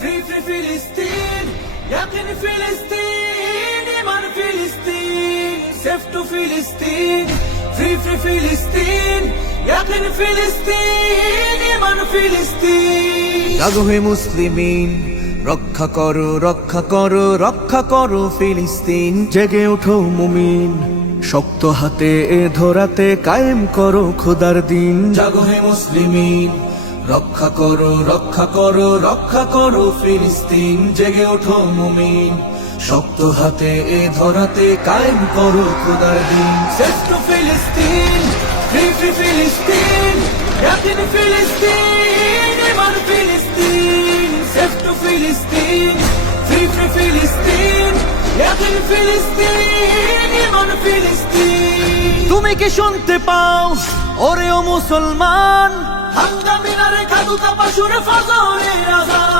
Free Filistin, yakin Filistin, iman Filistin, safe to Filistin. Free Filistin, yakin Filistin, iman Filistin. জাগো হে মুসলিমিন, রক্ষা করো রক্ষা করো রক্ষা করো ফিলিস্তিন। জেগে ওঠো মুমিন, শক্ত হাতে এ ধরাতে কায়েম করো খোদার দিন। জাগো হে মুসলিমিন, রক্ষা করো রক্ষা করো রক্ষা করো ফিলিস্তিন। জেগে ওঠো মুমিন, শক্ত হাতে এ ধরাতে কায়েম করো খোদার দিন। Safe to Filistin, free Filistin, yakin Filistin, iman Filistin. Safe to Filistin, free Filistin, yakin Filistin, iman Filistin. তুমি কি শুনতে পাও ওরে ও মুসলমান? হাঙ্গা মিনারে খাদু কাপা সুরে ফজরের আযান।